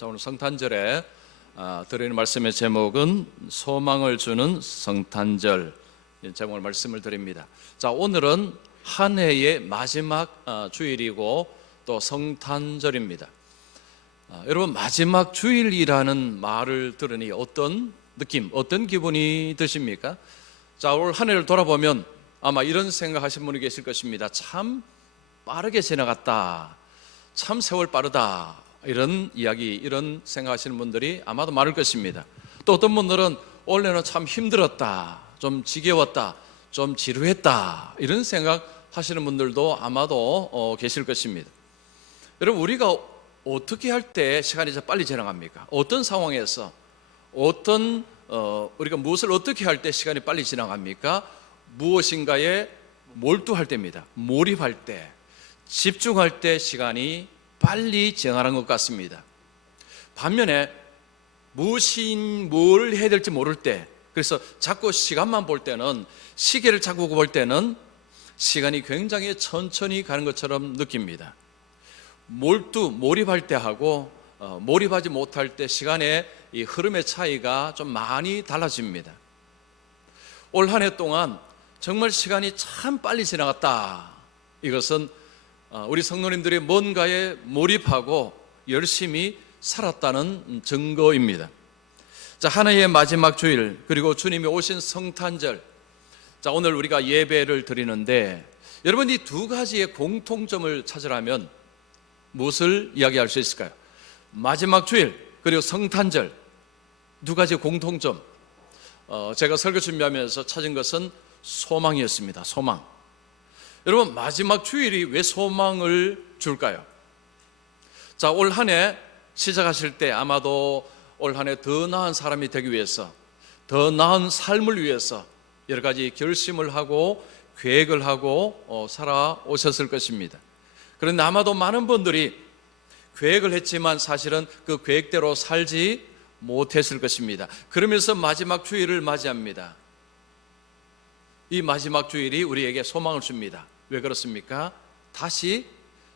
자, 오늘 성탄절에 드리는 말씀의 제목은 소망을 주는 성탄절 제목을 말씀을 드립니다. 자, 오늘은 한 해의 마지막 주일이고 또 성탄절입니다. 여러분, 마지막 주일이라는 말을 들으니 어떤 느낌, 어떤 기분이 드십니까? 자, 올 한 해를 돌아보면 아마 이런 생각하시는 분이 계실 것입니다. 참 빠르게 지나갔다, 참 세월 빠르다, 이런 이야기, 이런 생각하시는 분들이 아마도 많을 것입니다. 또 어떤 분들은 올해는 참 힘들었다, 좀 지겨웠다, 좀 지루했다, 이런 생각하시는 분들도 아마도 계실 것입니다. 여러분, 우리가 어떻게 할 때 시간이 더 빨리 지나갑니까? 어떤 상황에서 우리가 무엇을 어떻게 할 때 시간이 빨리 지나갑니까? 무엇인가에 몰두할 때입니다. 몰입할 때, 집중할 때 시간이 빨리 지나가는 것 같습니다. 반면에 뭘 해야 될지 모를 때, 그래서 자꾸 시간만 볼 때는, 시계를 자꾸 볼 때는 시간이 굉장히 천천히 가는 것처럼 느낍니다. 몰입할 때 하고 몰입하지 못할 때 시간의 이 흐름의 차이가 좀 많이 달라집니다. 올 한 해 동안 정말 시간이 참 빨리 지나갔다. 이것은 우리 성도님들이 뭔가에 몰입하고 열심히 살았다는 증거입니다. 자, 한 해의 마지막 주일, 그리고 주님이 오신 성탄절. 자, 오늘 우리가 예배를 드리는데, 여러분, 이 두 가지의 공통점을 찾으라면 무엇을 이야기할 수 있을까요? 마지막 주일, 그리고 성탄절, 두 가지의 공통점. 제가 설교 준비하면서 찾은 것은 소망이었습니다. 소망. 여러분, 마지막 주일이 왜 소망을 줄까요? 자, 올 한 해 시작하실 때 아마도 올 한 해 더 나은 사람이 되기 위해서, 더 나은 삶을 위해서 여러 가지 결심을 하고 계획을 하고 살아오셨을 것입니다. 그런데 아마도 많은 분들이 계획을 했지만 사실은 그 계획대로 살지 못했을 것입니다. 그러면서 마지막 주일을 맞이합니다. 이 마지막 주일이 우리에게 소망을 줍니다. 왜 그렇습니까? 다시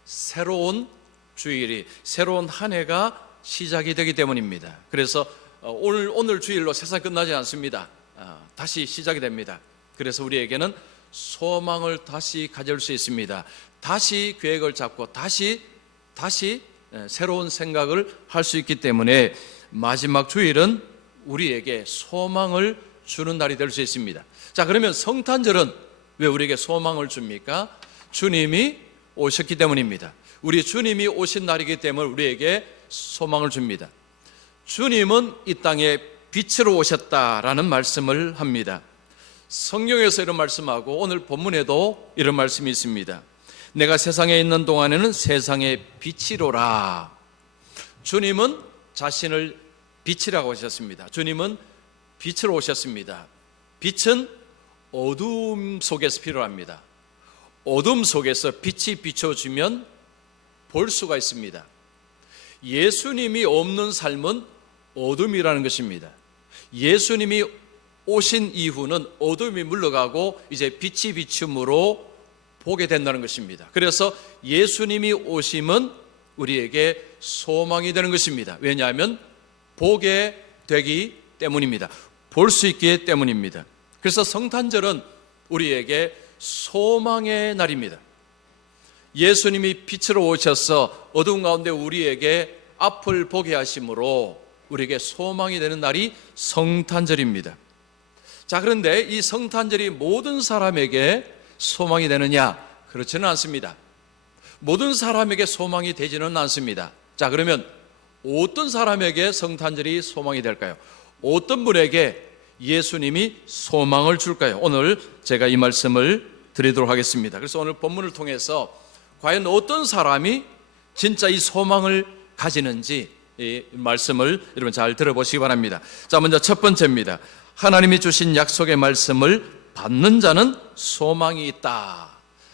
새로운 주일이, 새로운 한 해가 시작이 되기 때문입니다. 그래서 오늘 주일로 세상이 끝나지 않습니다. 다시 시작이 됩니다. 그래서 우리에게는 소망을 다시 가질 수 있습니다. 다시 계획을 잡고 다시 새로운 생각을 할 수 있기 때문에 마지막 주일은 우리에게 소망을 주는 날이 될 수 있습니다. 자, 그러면 성탄절은 왜 우리에게 소망을 줍니까? 주님이 오셨기 때문입니다. 우리 주님이 오신 날이기 때문에 우리에게 소망을 줍니다. 주님은 이 땅에 빛으로 오셨다라는 말씀을 합니다. 성경에서 이런 말씀하고 오늘 본문에도 이런 말씀이 있습니다. 내가 세상에 있는 동안에는 세상의 빛이로라. 주님은 자신을 빛이라고 하셨습니다. 주님은 빛으로 오셨습니다. 빛은 어둠 속에서 필요합니다. 어둠 속에서 빛이 비춰주면 볼 수가 있습니다. 예수님이 없는 삶은 어둠이라는 것입니다. 예수님이 오신 이후는 어둠이 물러가고 이제 빛이 비춤으로 보게 된다는 것입니다. 그래서 예수님이 오심은 우리에게 소망이 되는 것입니다. 왜냐하면 보게 되기 때문입니다. 볼 수 있기 때문입니다. 그래서 성탄절은 우리에게 소망의 날입니다. 예수님이 빛으로 오셔서 어두운 가운데 우리에게 앞을 보게 하심으로 우리에게 소망이 되는 날이 성탄절입니다. 자, 그런데 이 성탄절이 모든 사람에게 소망이 되느냐? 그렇지는 않습니다. 모든 사람에게 소망이 되지는 않습니다. 자, 그러면 어떤 사람에게 성탄절이 소망이 될까요? 어떤 분에게 예수님이 소망을 줄까요? 오늘 제가 이 말씀을 드리도록 하겠습니다. 그래서 오늘 본문을 통해서 과연 어떤 사람이 진짜 이 소망을 가지는지 이 말씀을 여러분 잘 들어보시기 바랍니다. 자, 먼저 첫 번째입니다. 하나님이 주신 약속의 말씀을 받는 자는 소망이 있다.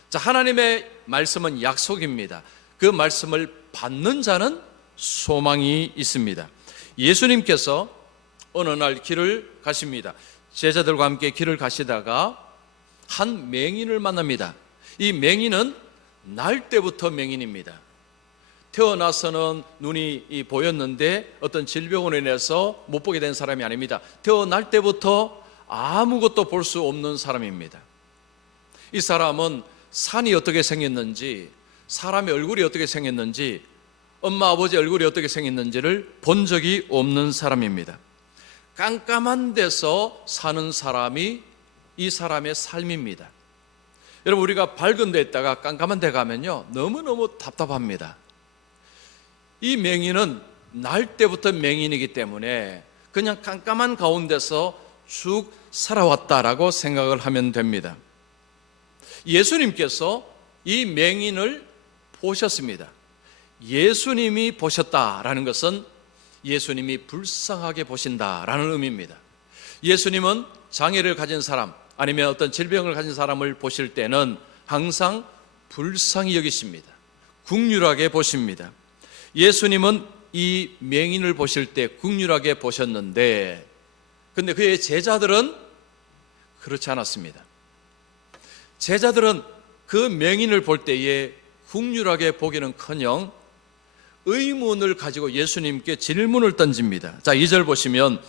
자, 하나님의 말씀은 약속입니다. 그 말씀을 받는 자는 소망이 있습니다. 예수님께서 어느 날 길을 가십니다. 제자들과 함께 길을 가시다가 한 맹인을 만납니다. 이 맹인은 날 때부터 맹인입니다. 태어나서는 눈이 보였는데 어떤 질병으로 인해서 못 보게 된 사람이 아닙니다. 태어날 때부터 아무것도 볼 수 없는 사람입니다. 이 사람은 산이 어떻게 생겼는지, 사람의 얼굴이 어떻게 생겼는지, 엄마 아버지 얼굴이 어떻게 생겼는지를 본 적이 없는 사람입니다. 깜깜한 데서 사는 사람이 이 사람의 삶입니다. 여러분, 우리가 밝은 데 있다가 깜깜한 데 가면요, 너무너무 답답합니다. 이 맹인은 날 때부터 맹인이기 때문에 그냥 깜깜한 가운데서 쭉 살아왔다라고 생각을 하면 됩니다. 예수님께서 이 맹인을 보셨습니다. 예수님이 보셨다라는 것은 예수님이 불쌍하게 보신다라는 의미입니다. 예수님은 장애를 가진 사람, 아니면 어떤 질병을 가진 사람을 보실 때는 항상 불쌍히 여기십니다. 긍휼하게 보십니다. 예수님은 이 맹인을 보실 때 긍휼하게 보셨는데, 근데 그의 제자들은 그렇지 않았습니다. 제자들은 그 맹인을 볼 때에 긍휼하게 보기는커녕 의문을 가지고 예수님께 질문을 던집니다. 자, 2절 보시면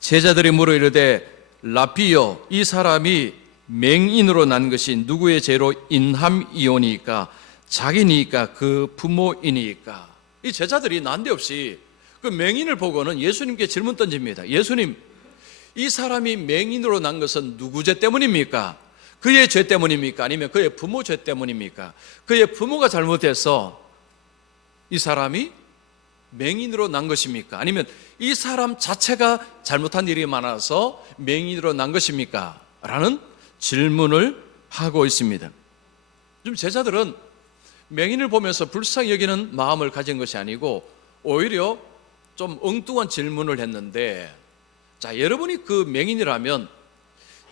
제자들이 물어 이르되 라비여, 이 사람이 맹인으로 난 것이 누구의 죄로 인함이오니까? 자기니까 그 부모이니까? 이 제자들이 난데없이 그 맹인을 보고는 예수님께 질문 던집니다. 예수님, 이 사람이 맹인으로 난 것은 누구 죄 때문입니까? 그의 죄 때문입니까? 아니면 그의 부모 죄 때문입니까? 그의 부모가 잘못해서 이 사람이 맹인으로 난 것입니까? 아니면 이 사람 자체가 잘못한 일이 많아서 맹인으로 난 것입니까? 라는 질문을 하고 있습니다. 좀 제자들은 맹인을 보면서 불쌍히 여기는 마음을 가진 것이 아니고 오히려 좀 엉뚱한 질문을 했는데, 자, 여러분이 그 맹인이라면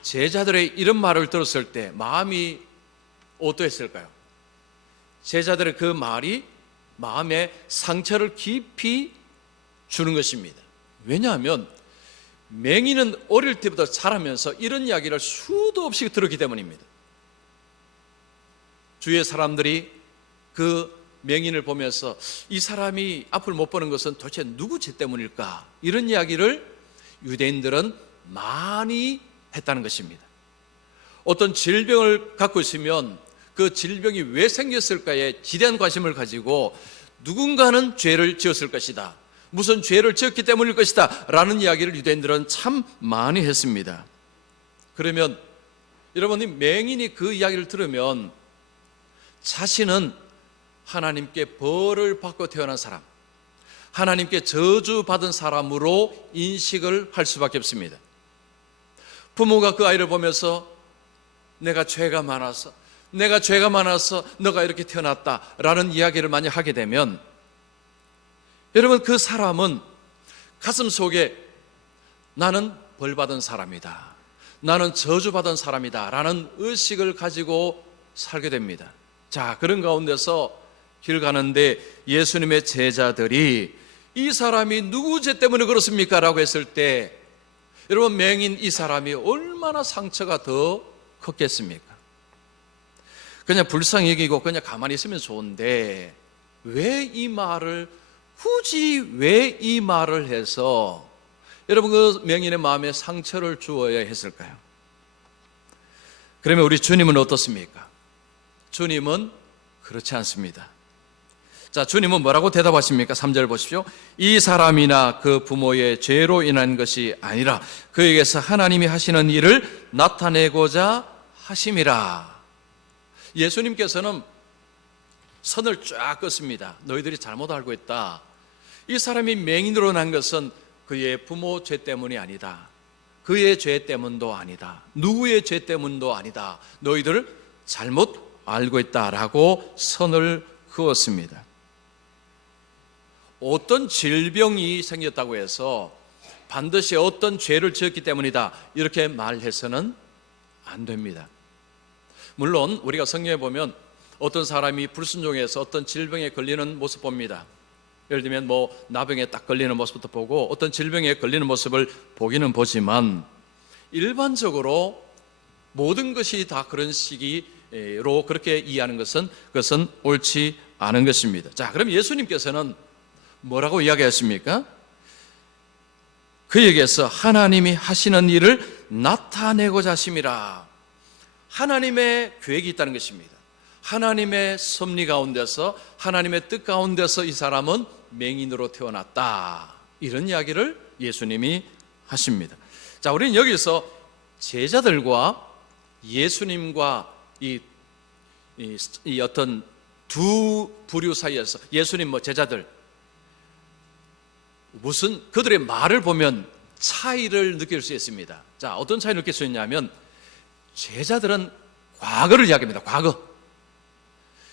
제자들의 이런 말을 들었을 때 마음이 어떠했을까요? 제자들의 그 말이 마음에 상처를 깊이 주는 것입니다. 왜냐하면 맹인은 어릴 때부터 자라면서 이런 이야기를 수도 없이 들었기 때문입니다. 주위의 사람들이 그 맹인을 보면서 이 사람이 앞을 못 보는 것은 도대체 누구 죄 때문일까? 이런 이야기를 유대인들은 많이 했다는 것입니다. 어떤 질병을 갖고 있으면 그 질병이 왜 생겼을까에 지대한 관심을 가지고 누군가는 죄를 지었을 것이다, 무슨 죄를 지었기 때문일 것이다 라는 이야기를 유대인들은 참 많이 했습니다. 그러면 여러분이 맹인이 그 이야기를 들으면 자신은 하나님께 벌을 받고 태어난 사람, 하나님께 저주받은 사람으로 인식을 할 수밖에 없습니다. 부모가 그 아이를 보면서 내가 죄가 많아서 너가 이렇게 태어났다라는 이야기를 많이 하게 되면 여러분, 그 사람은 가슴 속에 나는 벌받은 사람이다, 나는 저주받은 사람이다 라는 의식을 가지고 살게 됩니다. 자, 그런 가운데서 길 가는데 예수님의 제자들이 이 사람이 누구 죄 때문에 그렇습니까? 라고 했을 때 여러분, 맹인 이 사람이 얼마나 상처가 더 컸겠습니까? 그냥 불쌍히 여기고 그냥 가만히 있으면 좋은데 굳이 왜 이 말을 해서 여러분 그 맹인의 마음에 상처를 주어야 했을까요? 그러면 우리 주님은 어떻습니까? 주님은 그렇지 않습니다. 자, 주님은 뭐라고 대답하십니까? 3절 보십시오. 이 사람이나 그 부모의 죄로 인한 것이 아니라 그에게서 하나님이 하시는 일을 나타내고자 하심이라. 예수님께서는 선을 쫙 긋습니다. 너희들이 잘못 알고 있다. 이 사람이 맹인으로 난 것은 그의 부모 죄 때문이 아니다, 그의 죄 때문도 아니다, 누구의 죄 때문도 아니다. 너희들 잘못 알고 있다라고 선을 그었습니다. 어떤 질병이 생겼다고 해서 반드시 어떤 죄를 지었기 때문이다 이렇게 말해서는 안 됩니다. 물론 우리가 성경에 보면 어떤 사람이 불순종해서 어떤 질병에 걸리는 모습 봅니다. 예를 들면 나병에 딱 걸리는 모습부터 보고 어떤 질병에 걸리는 모습을 보기는 보지만 일반적으로 모든 것이 다 그런 시기로 그렇게 이해하는 것은 그것은 옳지 아는 것입니다. 자, 그럼 예수님께서는 뭐라고 이야기했습니까? 그에게서 하나님이 하시는 일을 나타내고자 하심이라. 하나님의 계획이 있다는 것입니다. 하나님의 섭리 가운데서, 하나님의 뜻 가운데서 이 사람은 맹인으로 태어났다, 이런 이야기를 예수님이 하십니다. 자, 우리는 여기서 제자들과 예수님과 이 어떤 두 부류 사이에서, 예수님 제자들, 무슨 그들의 말을 보면 차이를 느낄 수 있습니다. 자, 어떤 차이를 느낄 수 있냐면, 제자들은 과거를 이야기합니다. 과거.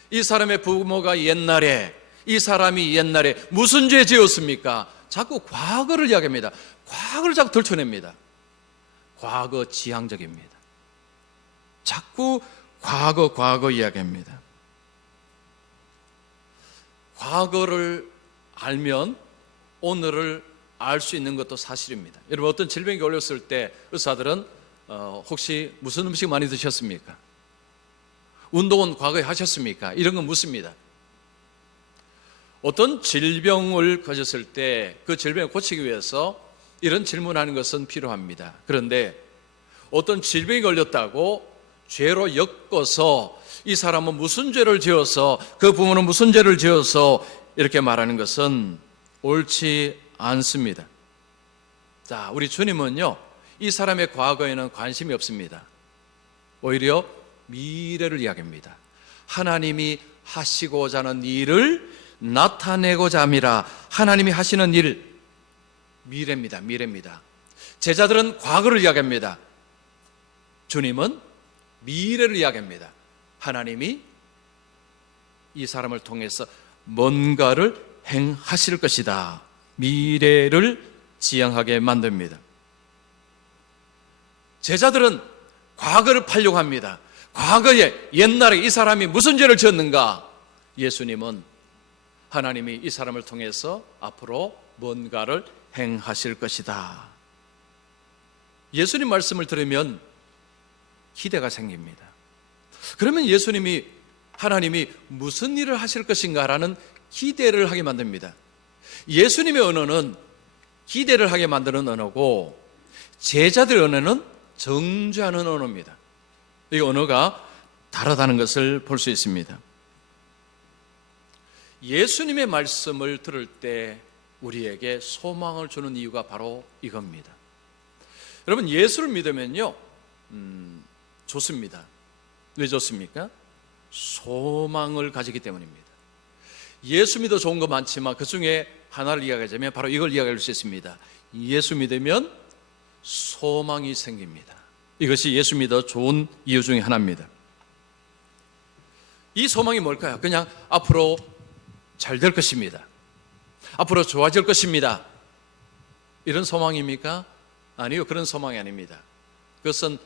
이 사람의 부모가 옛날에, 이 사람이 옛날에 무슨 죄 지었습니까? 자꾸 과거를 이야기합니다. 과거를 자꾸 들춰냅니다. 과거 지향적입니다. 자꾸 과거 이야기합니다. 과거를 알면 오늘을 알 수 있는 것도 사실입니다. 여러분, 어떤 질병이 걸렸을 때 의사들은 혹시 무슨 음식 많이 드셨습니까? 운동은 과거에 하셨습니까? 이런 건 묻습니다. 어떤 질병을 가졌을 때 그 질병을 고치기 위해서 이런 질문하는 것은 필요합니다. 그런데 어떤 질병이 걸렸다고 죄로 엮어서 이 사람은 무슨 죄를 지어서, 그 부모는 무슨 죄를 지어서 이렇게 말하는 것은 옳지 않습니다. 자, 우리 주님은요, 이 사람의 과거에는 관심이 없습니다. 오히려 미래를 이야기합니다. 하나님이 하시고자 하는 일을 나타내고자 함이라. 하나님이 하시는 일, 미래입니다. 제자들은 과거를 이야기합니다. 주님은 미래를 이야기합니다. 하나님이 이 사람을 통해서 뭔가를 행하실 것이다. 미래를 지향하게 만듭니다. 제자들은 과거를 팔려고 합니다. 과거에, 옛날에 이 사람이 무슨 죄를 지었는가? 예수님은 하나님이 이 사람을 통해서 앞으로 뭔가를 행하실 것이다. 예수님 말씀을 들으면 기대가 생깁니다. 그러면 예수님이, 하나님이 무슨 일을 하실 것인가라는 기대를 하게 만듭니다. 예수님의 언어는 기대를 하게 만드는 언어고, 제자들의 언어는 정죄하는 언어입니다. 이 언어가 다르다는 것을 볼 수 있습니다. 예수님의 말씀을 들을 때 우리에게 소망을 주는 이유가 바로 이겁니다. 여러분, 예수를 믿으면요, 좋습니다. 왜 좋습니까? 소망을 가지기 때문입니다. 예수 믿어 좋은 거 많지만 그 중에 하나를 이야기하자면 바로 이걸 이야기할 수 있습니다. 예수 믿으면 소망이 생깁니다. 이것이 예수 믿어 좋은 이유 중에 하나입니다. 이 소망이 뭘까요? 그냥 앞으로 잘 될 것입니다. 앞으로 좋아질 것입니다. 이런 소망입니까? 아니요, 그런 소망이 아닙니다. 그것은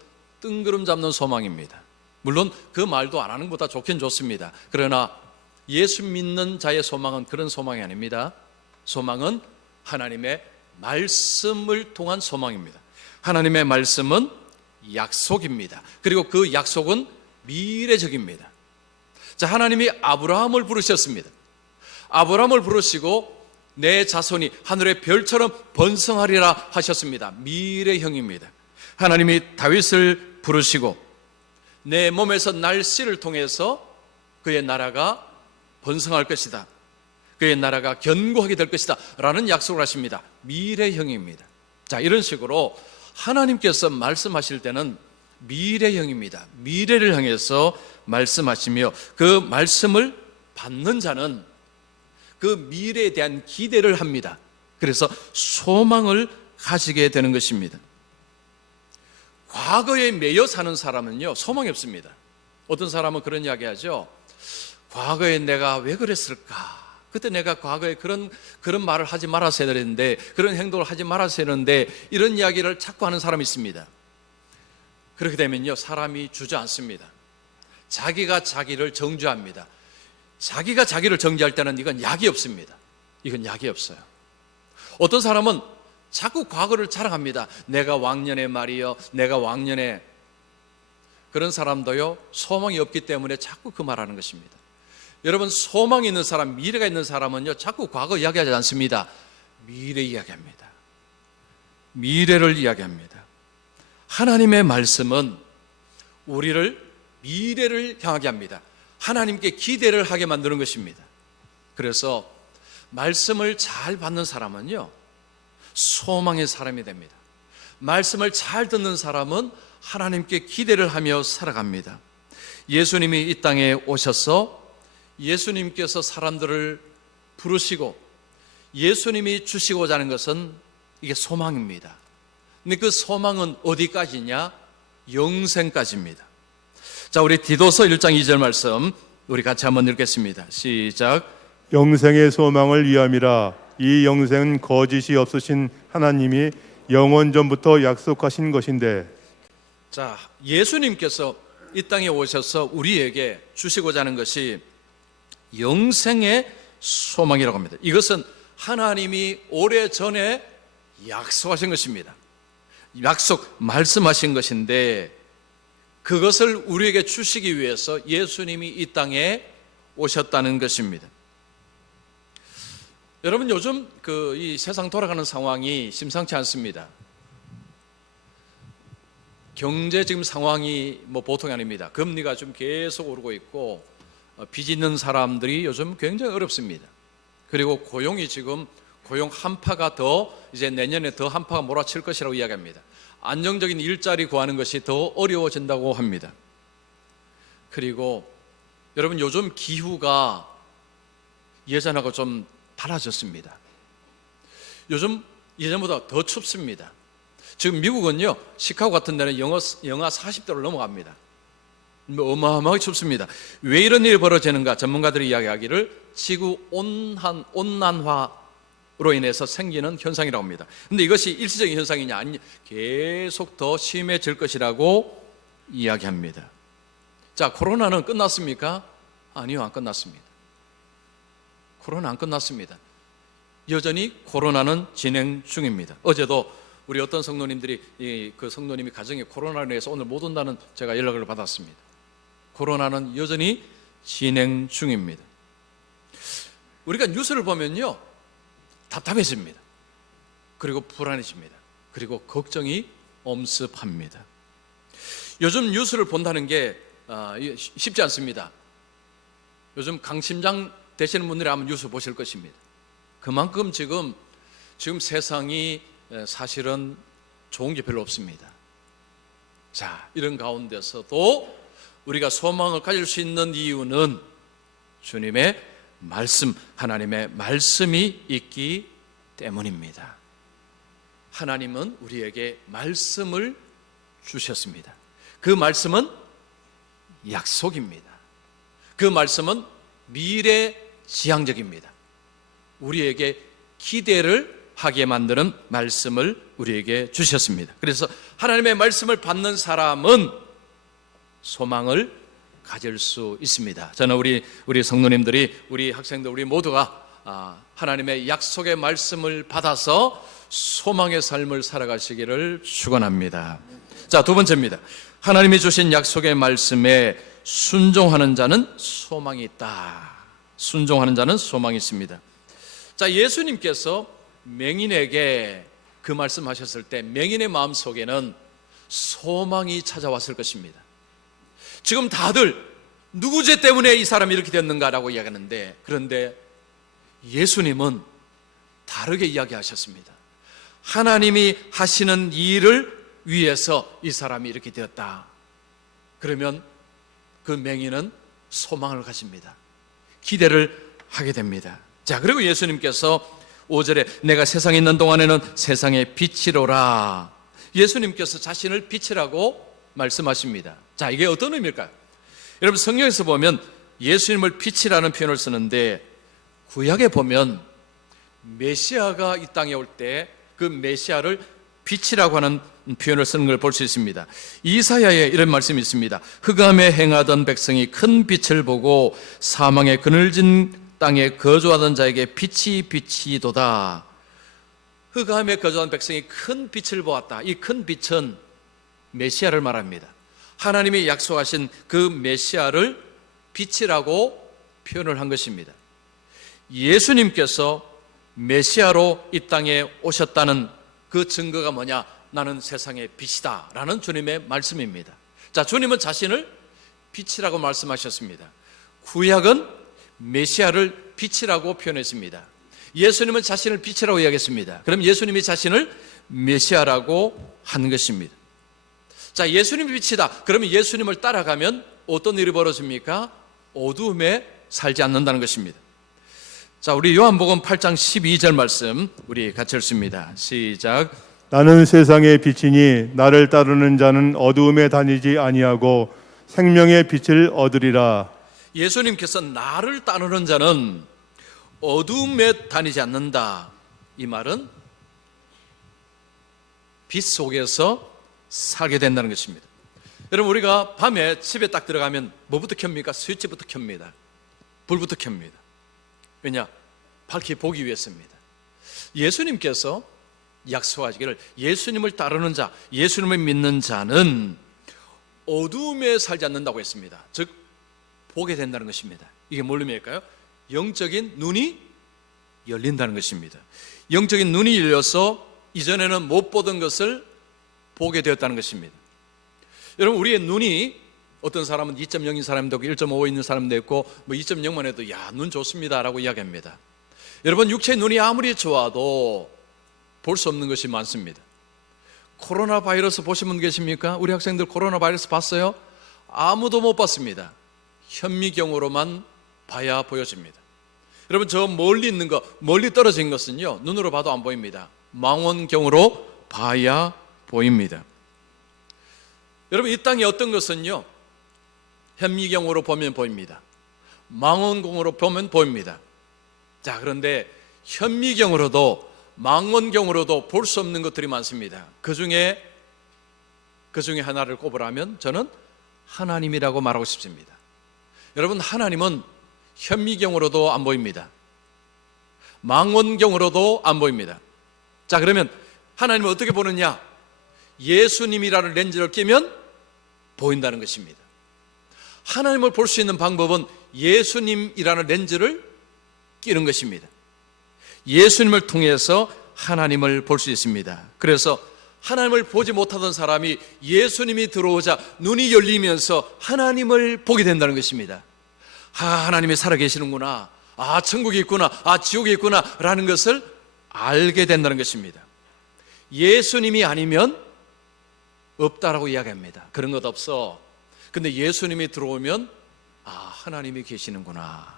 뜬구름 잡는 소망입니다. 물론 그 말도 안 하는 것보다 좋긴 좋습니다. 그러나 예수 믿는 자의 소망은 그런 소망이 아닙니다. 소망은 하나님의 말씀을 통한 소망입니다. 하나님의 말씀은 약속입니다. 그리고 그 약속은 미래적입니다. 자, 하나님이 아브라함을 부르셨습니다. 아브라함을 부르시고 내 자손이 하늘의 별처럼 번성하리라 하셨습니다. 미래형입니다. 하나님이 다윗을 부르시고 내 몸에서 날 씨를 통해서 그의 나라가 번성할 것이다, 그의 나라가 견고하게 될 것이다 라는 약속을 하십니다. 미래형입니다. 자, 이런 식으로 하나님께서 말씀하실 때는 미래형입니다. 미래를 향해서 말씀하시며 그 말씀을 받는 자는 그 미래에 대한 기대를 합니다. 그래서 소망을 가지게 되는 것입니다. 과거에 매여 사는 사람은요, 소망이 없습니다. 어떤 사람은 그런 이야기 하죠. 과거에 내가 왜 그랬을까? 그때 내가 과거에 그런 말을 하지 말았어야 되는데, 그런 행동을 하지 말았어야 했는데, 이런 이야기를 자꾸 하는 사람이 있습니다. 그렇게 되면요, 사람이 주저앉습니다. 자기가 자기를 정죄합니다. 자기가 자기를 정죄할 때는 이건 약이 없습니다. 이건 약이 없어요. 어떤 사람은 자꾸 과거를 자랑합니다. 내가 왕년에 말이요, 내가 왕년에. 그런 사람도요, 소망이 없기 때문에 자꾸 그 말하는 것입니다. 여러분, 소망이 있는 사람, 미래가 있는 사람은요, 자꾸 과거 이야기하지 않습니다. 미래 이야기합니다. 미래를 이야기합니다. 하나님의 말씀은 우리를 미래를 향하게 합니다. 하나님께 기대를 하게 만드는 것입니다. 그래서 말씀을 잘 받는 사람은요, 소망의 사람이 됩니다. 말씀을 잘 듣는 사람은 하나님께 기대를 하며 살아갑니다. 예수님이 이 땅에 오셔서 예수님께서 사람들을 부르시고 예수님이 주시고자 하는 것은 이게 소망입니다. 근데 그 소망은 어디까지냐? 영생까지입니다. 자, 우리 디도서 1장 2절 말씀 우리 같이 한번 읽겠습니다. 시작. 영생의 소망을 위함이라. 이 영생은 거짓이 없으신 하나님이 영원 전부터 약속하신 것인데. 자, 예수님께서 이 땅에 오셔서 우리에게 주시고자 하는 것이 영생의 소망이라고 합니다. 이것은 하나님이 오래전에 약속하신 것입니다. 약속, 말씀하신 것인데 그것을 우리에게 주시기 위해서 예수님이 이 땅에 오셨다는 것입니다. 여러분, 요즘 이 세상 돌아가는 상황이 심상치 않습니다. 경제 지금 상황이 보통이 아닙니다. 금리가 좀 계속 오르고 있고 빚 있는 사람들이 요즘 굉장히 어렵습니다. 그리고 고용이 지금 고용 한파가 더 이제 내년에 더 한파가 몰아칠 것이라고 이야기합니다. 안정적인 일자리 구하는 것이 더 어려워진다고 합니다. 그리고 여러분, 요즘 기후가 예전하고 좀 달라졌습니다. 요즘 예전보다 더 춥습니다. 지금 미국은요, 시카고 같은 데는 영하 40도를 넘어갑니다. 어마어마하게 춥습니다. 왜 이런 일이 벌어지는가? 전문가들이 이야기하기를 지구 온난화로 인해서 생기는 현상이라고 합니다. 그런데 이것이 일시적인 현상이냐? 아니, 계속 더 심해질 것이라고 이야기합니다. 자, 코로나는 끝났습니까? 아니요, 안 끝났습니다. 코로나 안 끝났습니다. 여전히 코로나는 진행 중입니다. 어제도 우리 어떤 성도님들이 그 성도님이 가정에 코로나로 인해서 오늘 못 온다는 제가 연락을 받았습니다. 코로나는 여전히 진행 중입니다. 우리가 뉴스를 보면요, 답답해집니다. 그리고 불안해집니다. 그리고 걱정이 엄습합니다. 요즘 뉴스를 본다는 게 쉽지 않습니다. 요즘 강심장 되시는 분들이 아마 뉴스 보실 것입니다. 그만큼 지금 세상이 사실은 좋은 게 별로 없습니다. 자, 이런 가운데서도 우리가 소망을 가질 수 있는 이유는 주님의 말씀, 하나님의 말씀이 있기 때문입니다. 하나님은 우리에게 말씀을 주셨습니다. 그 말씀은 약속입니다. 그 말씀은 미래지향적입니다. 우리에게 기대를 하게 만드는 말씀을 우리에게 주셨습니다. 그래서 하나님의 말씀을 받는 사람은 소망을 가질 수 있습니다. 저는 우리 성도님들이, 우리 학생들, 우리 모두가 하나님의 약속의 말씀을 받아서 소망의 삶을 살아가시기를 축원합니다. 자, 두 번째입니다. 하나님이 주신 약속의 말씀에 순종하는 자는 소망이 있다. 순종하는 자는 소망이 있습니다. 자, 예수님께서 맹인에게 그 말씀하셨을 때 맹인의 마음속에는 소망이 찾아왔을 것입니다. 지금 다들 누구 죄 때문에 이 사람이 이렇게 됐는가라고 이야기하는데, 그런데 예수님은 다르게 이야기하셨습니다. 하나님이 하시는 일을 위해서 이 사람이 이렇게 되었다. 그러면 그 맹인은 소망을 가집니다. 기대를 하게 됩니다. 자, 그리고 예수님께서 5절에 내가 세상에 있는 동안에는 세상의 빛이로라. 예수님께서 자신을 빛이라고 말씀하십니다. 자, 이게 어떤 의미일까요? 여러분, 성경에서 보면 예수님을 빛이라는 표현을 쓰는데 구약에 보면 메시아가 이 땅에 올 때 그 메시아를 빛이라고 하는 표현을 쓰는 걸 볼 수 있습니다. 이사야에 이런 말씀이 있습니다. 흑암에 행하던 백성이 큰 빛을 보고 사망의 그늘진 땅에 거주하던 자에게 빛이 비치도다. 흑암에 거주한 백성이 큰 빛을 보았다. 이 큰 빛은 메시아를 말합니다. 하나님이 약속하신 그 메시아를 빛이라고 표현을 한 것입니다. 예수님께서 메시아로 이 땅에 오셨다는 그 증거가 뭐냐? 나는 세상의 빛이다 라는 주님의 말씀입니다. 자, 주님은 자신을 빛이라고 말씀하셨습니다. 구약은 메시아를 빛이라고 표현했습니다. 예수님은 자신을 빛이라고 이야기했습니다. 그럼 예수님이 자신을 메시아라고 한 것입니다. 자, 예수님이 빛이다. 그러면 예수님을 따라가면 어떤 일이 벌어집니까? 어두움에 살지 않는다는 것입니다. 자, 우리 요한복음 8장 12절 말씀 우리 같이 읽습니다. 시작. 나는 세상의 빛이니 나를 따르는 자는 어두움에 다니지 아니하고 생명의 빛을 얻으리라. 예수님께서 나를 따르는 자는 어두움에 다니지 않는다. 이 말은 빛 속에서 살게 된다는 것입니다. 여러분, 우리가 밤에 집에 딱 들어가면 뭐부터 켭니까? 스위치부터 켭니다. 불부터 켭니다. 왜냐? 밝히 보기 위해서입니다. 예수님께서 약속하시기를 예수님을 따르는 자, 예수님을 믿는 자는 어두움에 살지 않는다고 했습니다. 즉 보게 된다는 것입니다. 이게 뭘 의미할까요? 영적인 눈이 열린다는 것입니다. 영적인 눈이 열려서 이전에는 못 보던 것을 보게 되었다는 것입니다. 여러분, 우리의 눈이 어떤 사람은 2.0인 사람도 있고 1.5 있는 사람도 있고 뭐 2.0만 해도 야, 눈 좋습니다 라고 이야기합니다. 여러분, 육체의 눈이 아무리 좋아도 볼 수 없는 것이 많습니다. 코로나 바이러스 보신 분 계십니까? 우리 학생들 코로나 바이러스 봤어요? 아무도 못 봤습니다. 현미경으로만 봐야 보여집니다. 여러분, 저 멀리 있는 거, 멀리 떨어진 것은요 눈으로 봐도 안 보입니다. 망원경으로 봐야 보입니다. 여러분, 이 땅에 어떤 것은요 현미경으로 보면 보입니다. 망원경으로 보면 보입니다. 자, 그런데 현미경으로도 망원경으로도 볼 수 없는 것들이 많습니다. 그 중에 하나를 꼽으라면 저는 하나님이라고 말하고 싶습니다. 여러분, 하나님은 현미경으로도 안 보입니다. 망원경으로도 안 보입니다. 자, 그러면 하나님은 어떻게 보느냐? 예수님이라는 렌즈를 끼면 보인다는 것입니다. 하나님을 볼 수 있는 방법은 예수님이라는 렌즈를 끼는 것입니다. 예수님을 통해서 하나님을 볼 수 있습니다. 그래서 하나님을 보지 못하던 사람이 예수님이 들어오자 눈이 열리면서 하나님을 보게 된다는 것입니다. 하나님이 살아계시는구나, 천국이 있구나, 지옥이 있구나 라는 것을 알게 된다는 것입니다. 예수님이 아니면 없다라고 이야기합니다. 그런 것 없어. 근데 예수님이 들어오면 하나님이 계시는구나,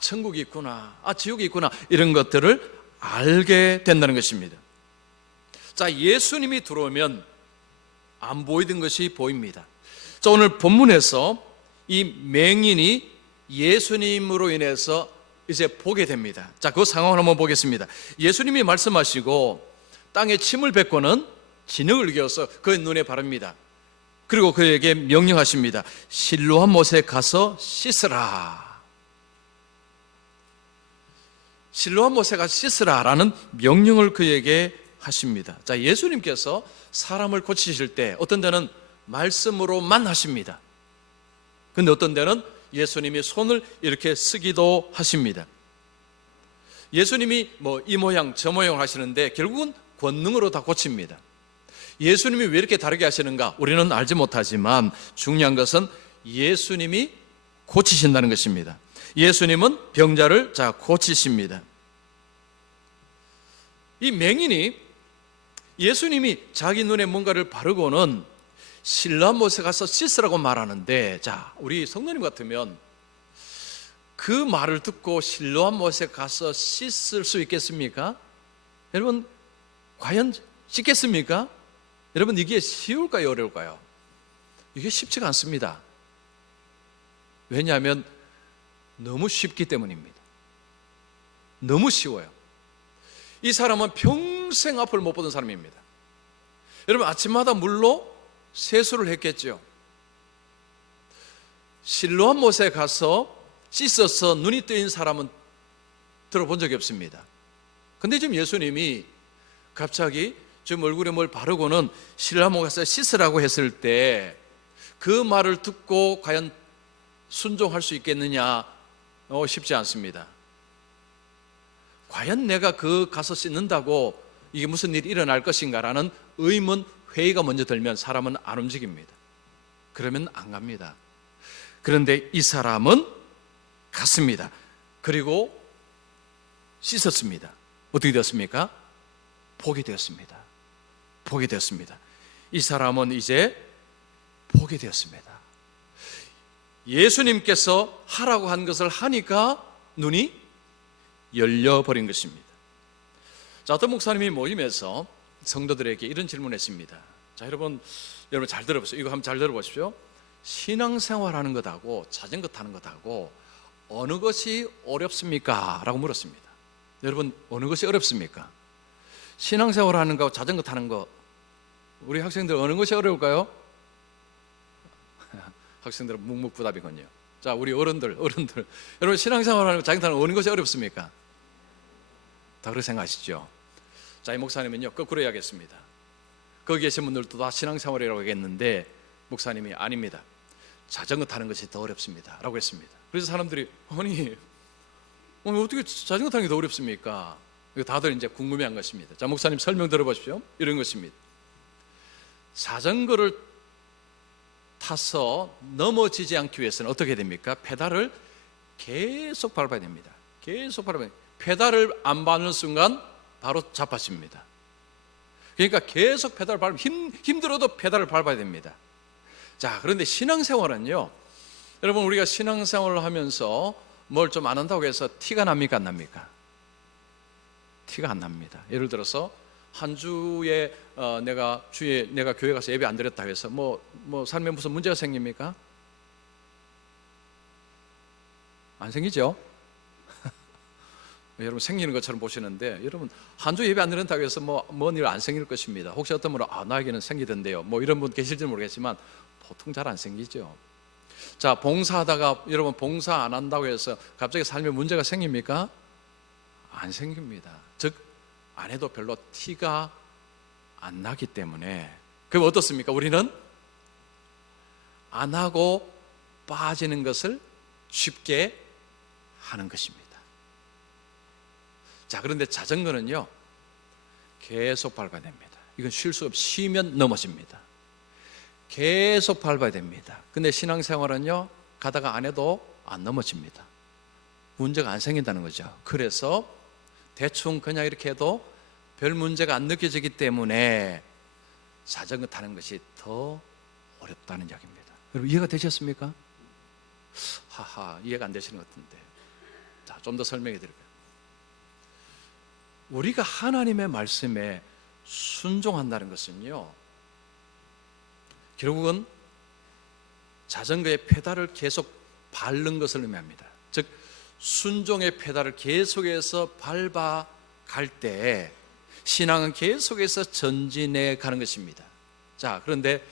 천국이 있구나, 지옥이 있구나, 이런 것들을 알게 된다는 것입니다. 자, 예수님이 들어오면 안 보이던 것이 보입니다. 자, 오늘 본문에서 이 맹인이 예수님으로 인해서 이제 보게 됩니다. 자, 그 상황을 한번 보겠습니다. 예수님이 말씀하시고 땅에 침을 뱉고는 진흙을 이겨서 그의 눈에 바릅니다. 그리고 그에게 명령하십니다. 실로암 못에 가서 씻으라. 실로암 못에 가서 씻으라라는 명령을 그에게 하십니다. 자, 예수님께서 사람을 고치실 때 어떤 데는 말씀으로만 하십니다. 근데 어떤 데는 예수님이 손을 이렇게 쓰기도 하십니다. 예수님이 이 모양 저 모양을 하시는데 결국은 권능으로 다 고칩니다. 예수님이 왜 이렇게 다르게 하시는가 우리는 알지 못하지만 중요한 것은 예수님이 고치신다는 것입니다. 예수님은 병자를 고치십니다. 이 맹인이 예수님이 자기 눈에 뭔가를 바르고는 실로암 못에 가서 씻으라고 말하는데, 자, 우리 성도님 같으면 그 말을 듣고 실로암 못에 가서 씻을 수 있겠습니까? 여러분, 과연 씻겠습니까? 여러분, 이게 쉬울까요, 어려울까요? 이게 쉽지가 않습니다. 왜냐하면 너무 쉽기 때문입니다. 너무 쉬워요. 이 사람은 평생 앞을 못 보던 사람입니다. 여러분, 아침마다 물로 세수를 했겠죠. 실로암 못에 가서 씻어서 눈이 뜨인 사람은 들어본 적이 없습니다. 근데 지금 예수님이 갑자기 지금 얼굴에 뭘 바르고는 실로암 못에 가서 씻으라고 했을 때 그 말을 듣고 과연 순종할 수 있겠느냐? 쉽지 않습니다. 과연 내가 가서 씻는다고 이게 무슨 일이 일어날 것인가라는 의문, 회의가 먼저 들면 사람은 안 움직입니다. 그러면 안 갑니다. 그런데 이 사람은 갔습니다. 그리고 씻었습니다. 어떻게 되었습니까? 복이 되었습니다. 복이 되었습니다. 이 사람은 이제 복이 되었습니다. 예수님께서 하라고 한 것을 하니까 눈이 열려버린 것입니다. 자, 어떤 목사님이 모임에서 성도들에게 이런 질문을 했습니다. 자, 여러분 잘 들어보세요. 이거 한번 잘 들어보십시오. 신앙생활하는 것하고 자전거 타는 것하고 어느 것이 어렵습니까? 라고 물었습니다. 여러분, 어느 것이 어렵습니까? 신앙생활하는 거하고 자전거 타는 거, 우리 학생들 어느 것이 어려울까요? 학생들은 묵묵부답이군요. 자, 우리 어른들 여러분, 신앙생활하는 거, 자전거 타는 거 어느 것이 어렵습니까? 다 그렇게 생각하시죠? 자, 이 목사님은요 거꾸로 이야기했습니다. 거기 계신 분들도 다 신앙생활이라고 하겠는데 목사님이 아닙니다. 자전거 타는 것이 더 어렵습니다 라고 했습니다. 그래서 사람들이 아니 어떻게 자전거 타는 게 더 어렵습니까? 다들 이제 궁금해한 것입니다. 자, 목사님 설명 들어보십시오. 이런 것입니다. 자전거를 타서 넘어지지 않기 위해서는 어떻게 됩니까? 페달을 계속 밟아야 됩니다. 계속 밟아야 됩니다. 페달을 안 밟는 순간 바로 자빠집니다. 그러니까 계속 페달을 밟으면 힘들어도 페달을 밟아야 됩니다. 자, 그런데 신앙생활은요, 여러분, 우리가 신앙생활을 하면서 뭘 좀 안 한다고 해서 티가 납니까, 안 납니까? 티가 안 납니다. 예를 들어서 한 주에 내가 교회 가서 예배 안 드렸다고 해서 뭐 삶에 무슨 문제가 생깁니까? 안 생기죠? 여러분, 생기는 것처럼 보시는데, 여러분, 한 주 예배 안 드린다고 해서 뭔 일 안 생길 것입니다. 혹시 어떤 분은 나에게는 생기던데요, 이런 분 계실지 모르겠지만 보통 잘 안 생기죠. 자, 봉사하다가 여러분 봉사 안 한다고 해서 갑자기 삶에 문제가 생깁니까? 안 생깁니다. 즉, 안 해도 별로 티가 안 나기 때문에. 그럼 어떻습니까? 우리는 안 하고 빠지는 것을 쉽게 하는 것입니다. 자, 그런데 자전거는요 계속 밟아야 됩니다. 이건 쉴 수 없이 쉬면 넘어집니다. 계속 밟아야 됩니다. 근데 신앙생활은요 가다가 안 해도 안 넘어집니다. 문제가 안 생긴다는 거죠. 그래서 대충 그냥 이렇게 해도 별 문제가 안 느껴지기 때문에 자전거 타는 것이 더 어렵다는 이야기입니다. 여러분, 이해가 되셨습니까? 이해가 안 되시는 것 같은데. 자, 좀 더 설명해 드릴게요. 우리가 하나님의 말씀에 순종한다는 것은요, 결국은 자전거의 페달을 계속 밟는 것을 의미합니다. 즉, 순종의 페달을 계속해서 밟아갈 때 신앙은 계속해서 전진해 가는 것입니다. 자, 그런데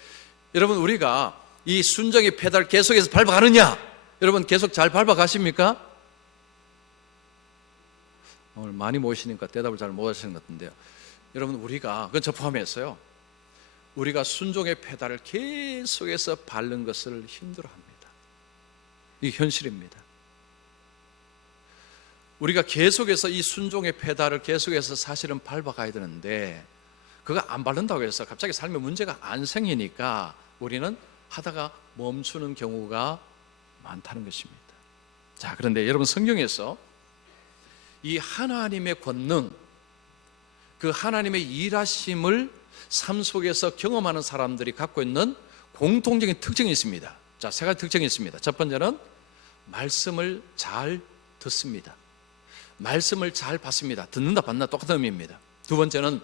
여러분, 우리가 이 순종의 페달을 계속해서 밟아가느냐? 여러분, 계속 잘 밟아가십니까? 오늘 많이 모이시니까 대답을 잘 못하시는 것 같은데요. 여러분, 우리가, 그건 저 포함해서요, 우리가 순종의 페달을 계속해서 밟는 것을 힘들어합니다. 이게 현실입니다. 우리가 계속해서 이 순종의 페달을 계속해서 사실은 밟아가야 되는데 그거 안 밟는다고 해서 갑자기 삶에 문제가 안 생기니까 우리는 하다가 멈추는 경우가 많다는 것입니다. 자, 그런데 여러분, 성경에서 이 하나님의 권능, 그 하나님의 일하심을 삶 속에서 경험하는 사람들이 갖고 있는 공통적인 특징이 있습니다. 자, 세 가지 특징이 있습니다. 첫 번째는 말씀을 잘 듣습니다. 말씀을 잘 받습니다. 듣는다 받는다 똑같은 의미입니다. 두 번째는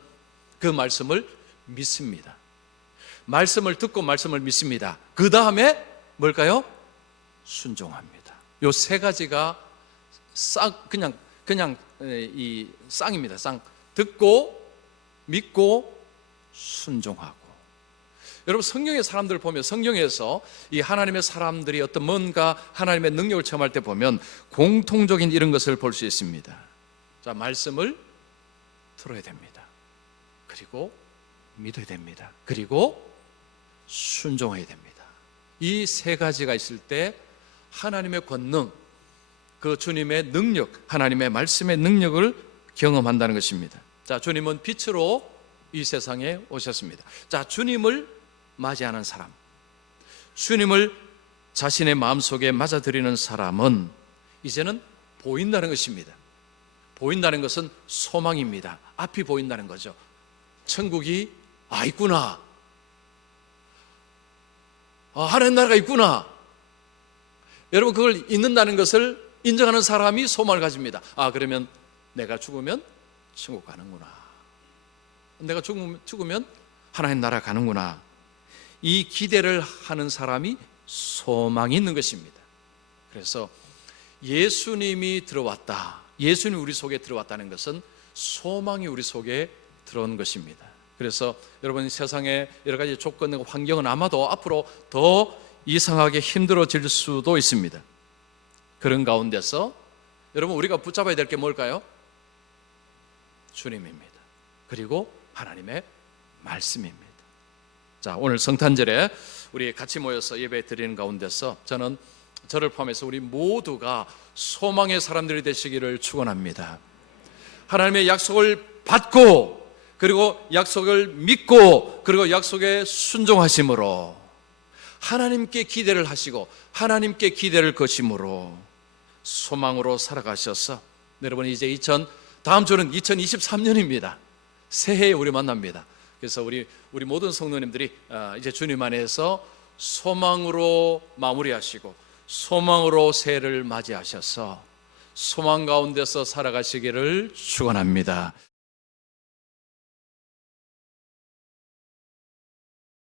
그 말씀을 믿습니다. 말씀을 듣고 말씀을 믿습니다. 그 다음에 뭘까요? 순종합니다. 요 세 가지가 그냥 이 쌍입니다. 쌍. 듣고 믿고 순종하고. 여러분, 성경의 사람들을 보면 성경에서 이 하나님의 사람들이 어떤 뭔가 하나님의 능력을 체험할 때 보면 공통적인 이런 것을 볼 수 있습니다. 자, 말씀을 들어야 됩니다. 그리고 믿어야 됩니다. 그리고 순종해야 됩니다. 이 세 가지가 있을 때 하나님의 권능, 그 주님의 능력, 하나님의 말씀의 능력을 경험한다는 것입니다. 자, 주님은 빛으로 이 세상에 오셨습니다. 자, 주님을 맞이하는 사람, 주님을 자신의 마음속에 맞아들이는 사람은 이제는 보인다는 것입니다. 보인다는 것은 소망입니다. 앞이 보인다는 거죠. 천국이 있구나. 하나님 나라가 있구나. 여러분, 그걸 있는다는 것을 인정하는 사람이 소망을 가집니다. 그러면 내가 죽으면 천국 가는구나. 내가 죽으면 하나님 나라 가는구나. 이 기대를 하는 사람이 소망이 있는 것입니다. 그래서 예수님이 들어왔다, 예수님이 우리 속에 들어왔다는 것은 소망이 우리 속에 들어온 것입니다. 그래서 여러분, 세상의 여러 가지 조건과 환경은 아마도 앞으로 더 이상하게 힘들어질 수도 있습니다. 그런 가운데서 여러분, 우리가 붙잡아야 될 게 뭘까요? 주님입니다. 그리고 하나님의 말씀입니다. 자, 오늘 성탄절에 우리 같이 모여서 예배 드리는 가운데서 저는 저를 포함해서 우리 모두가 소망의 사람들이 되시기를 축원합니다. 하나님의 약속을 받고, 그리고 약속을 믿고, 그리고 약속에 순종하심으로 하나님께 기대를 하시고 하나님께 기대를 거심으로 소망으로 살아가셔서, 여러분, 이제 다음 주는 2023년입니다. 새해에 우리 만납니다. 그래서 우리 모든 성도님들이 이제 주님 안에서 소망으로 마무리하시고 소망으로 새해를 맞이하셔서 소망 가운데서 살아가시기를 축원합니다.